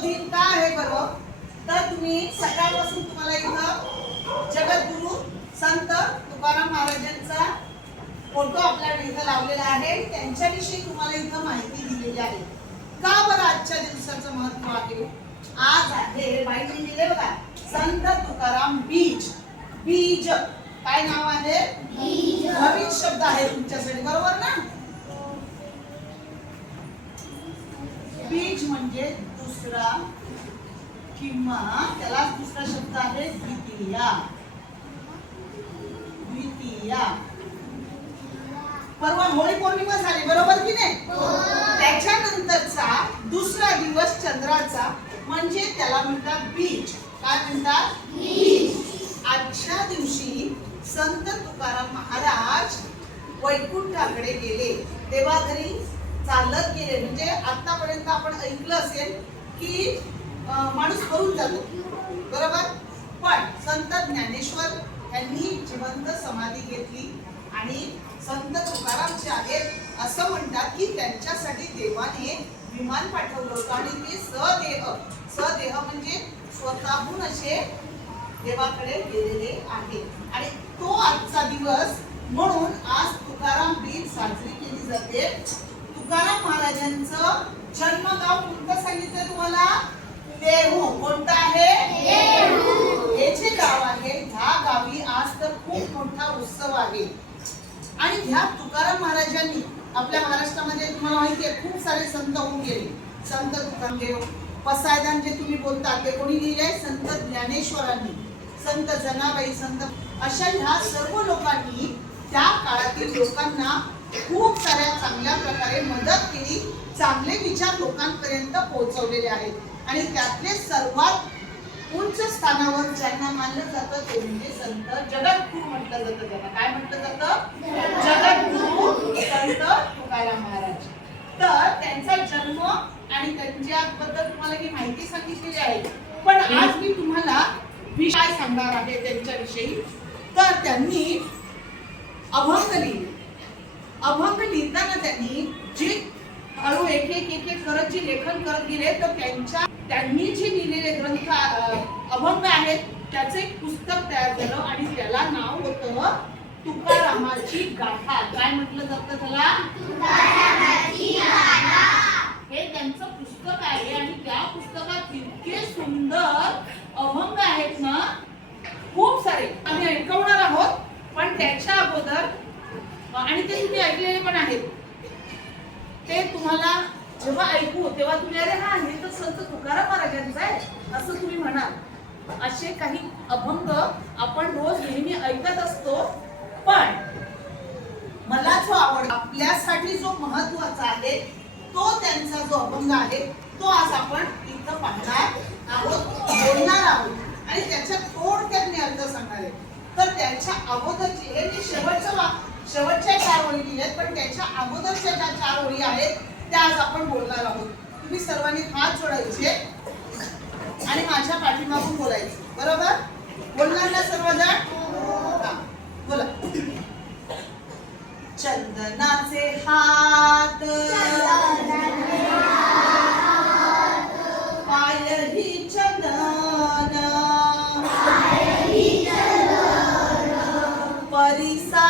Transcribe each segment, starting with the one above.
दिन का आहे बरं, तर तुम्ही सकाळपासून तुम्हाला इथं जगद्गुरु संत तुकाराम महाराजांचा फोटो आपल्याला इथं लावलेला आहे, त्यांच्याविषयी तुम्हाला इथं माहिती दिलेली आहे. का बरं आजच्या दिवसाचं महत्व आहे? आज आहे बाईंनी दिले बघा, संत तुकाराम बीज. बीज काय नाव आहे? नवीन शब्द आहे तुमच्यासाठी, बरोबर ना? बीज म्हणजे दुसरा किंवा त्याला दुसरा शब्द आहे द्वितीया. द्वितीया. परवा होळी पौर्णिमा झाली, बरोबर की नाही? त्याच्यानंतरचा दुसरा दिवस चंद्राचा म्हणजे त्याला म्हणतात बीज. काय म्हणतात? बीज. आजच्या दिवशी संत तुकाराम महाराज वैकुंठाकडे गेले. देवाघरी चालत गेले. म्हणजे आतापर्यंत आपण ऐकलं असेल की माणूस मरून जातो, बरोबर? पण संत ज्ञानेश्वर यांनी जिवंत समाधी घेतली आणि संत तुकाराम जे आहेत असं म्हणतात की त्यांच्यासाठी देवाने विमान पाठवलं होतं आणि ते सदेह म्हणजे स्वतःहून असे देवाकडे गेलेले आहे. आणि तो आजचा दिवस म्हणून आज तुकाराम बीज साजरी केली जाते. तुकाराम महाराजांचं जन्मगाव कोणतं सांगितलं तुम्हाला? देहू. कोणतं आहे? हे जे गाव आहे ह्या गावी आज तर खूप मोठा उत्सव आहे. आणि ह्या तुकाराम महाराजांनी आपल्या महाराष्ट्रामध्ये तुम्हाला माहिती आहे खूप सारे संत होऊन गेले. संत तुकारामदेव, पसायदान जे तुम्ही बोलता ते कोणी लिहिले? संत ज्ञानेश्वरांनी, संत जनाबाई, संत अशा ह्या सर्व लोकांनी त्या काळातील लोकांना खूप साऱ्या चांगल्या प्रकारे मदत केली, चांगले विचार लोकांपर्यंत पोहोचवलेले आहेत. आणि त्यातले सर्वात उंच स्थानावर ज्यांना मानलं जातं ते म्हणजे संत जगद्गुरु म्हटलं जातं. त्यांना काय म्हटलं जातं? जगद्गुरु संत तुकाराम महाराज. तर त्यांचा जन्म आणि त्यांच्याबद्दल तुम्हाला मी माहिती सांगितलेली आहे. पण आज मी तुम्हाला विषय सांगणार आहे त्यांच्याविषयी. तर त्यांनी अभंग लिहिले. अभंग लिहिताना त्यांनी जे हळू एक एक करत जे लेखन करत गेले तर त्यांनी जे लिहिलेले ग्रंथ अभंग आहेत त्याचे एक पुस्तक तयार झालं आणि त्याला नाव होतं तुकारामाची गाथा. काय म्हटलं जातं त्याला? तुकारामाची गाथा. हे त्यांचं पुस्तक आहे आणि त्या पुस्तकात इतके सुंदर अभंग आहेत ना, खूप सारे आम्ही ऐकवणार आहोत. पण त्याच्या अगोदर आणि ते तुम्ही ऐकलेले पण आहेत, ते तुम्हाला जेव्हा ऐकू तेव्हा तुम्ही अरे हा हे तर संत तुकाराम महाराजांचं आहे असं तुम्ही म्हणाल. असे काही अभंग आपण रोज नेहमी ऐकत असतो. पण मला जो आवड आपल्यासाठी जो महत्वाचा आहे तो त्यांचा जो अभंग आहे तो आज आपण इथं पाहणार आहोत, बोलणार आहोत आणि त्याच्या थोडक्यात मी अर्थ सांगणार आहे. तर त्याच्या अगोदरचे हे मी शेवटच्या 4 ओळी लिहिल्यात, पण त्याच्या अगोदरच्या ज्या 4 ओळी आहेत त्या आज आपण बोलणार आहोत. तुम्ही सर्वांनी हात जोडायचे आणि माझ्या पाठीमागून बोलायचे, बरोबर? बोलणार ना सर्वजण? बोला. चंदनाचे हात पायही चंदन परिसा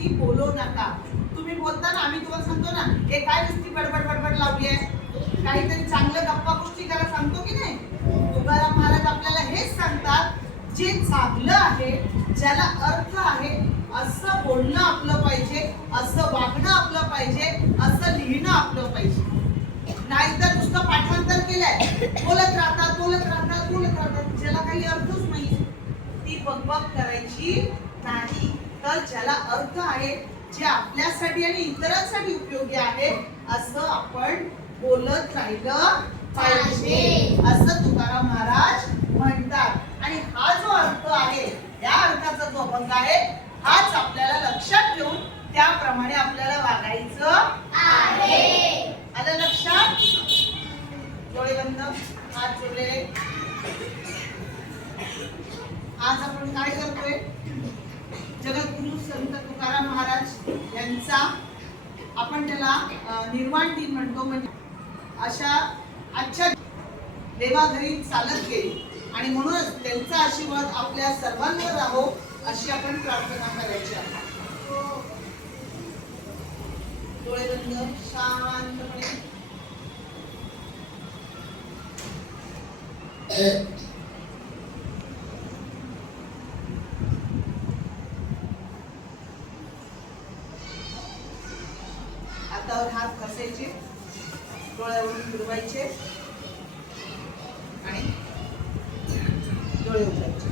गोष्टी बोलू नका. तुम्ही बोलता ना, आम्ही तुम्हाला सांगतो ना, हे काय नुसती बडबड बडबड लावली आहे, काहीतरी चांगलं गप्पा गोष्टी करायला सांगतो की नाही. तुकाराम महाराज आपल्याला हेच सांगतात, जे चांगलं आहे, ज्याला अर्थ आहे असं बोलणं आपलं पाहिजे, असं वागणं आपलं पाहिजे, असं लिहिणं आपलं पाहिजे. नाहीतर नुसतं पाठांतर केलंय, बोलत राहतात, ज्याला काही अर्थच नाही, ती बकबक करायची नाही. तर ज्याला अर्थ आहे, जे आपल्यासाठी आणि इतरांसाठी उपयोगी आहे, असं आपण बोलत राहिलं पाहिजे, असं तुकाराम महाराज म्हणतात. आणि हा जो अर्थ आहे, या अर्थाचा जो अभंग आहे, हाच आपल्याला लक्षात ठेवून त्याप्रमाणे आपल्याला वागायचं आहे. आलं लक्षात? डोळे बंद, हात जोडले. आज आपण काय करतोय? जगद्गुरु संत तुकाराम महाराज यांचा आपण त्याला निर्वाण दिन म्हणतो. म्हणजे अशा आजच्या देवाघरी चालत गेली आणि म्हणूनच त्यांचा आशीर्वाद आपल्या सर्वांवर राहो अशी आपण प्रार्थना करायची आहे. डोळे बंद, शांतपणे. हातावर हात घासायचे, डोळ्यावरून फिरवायचे आणि डोळे उघडायचे.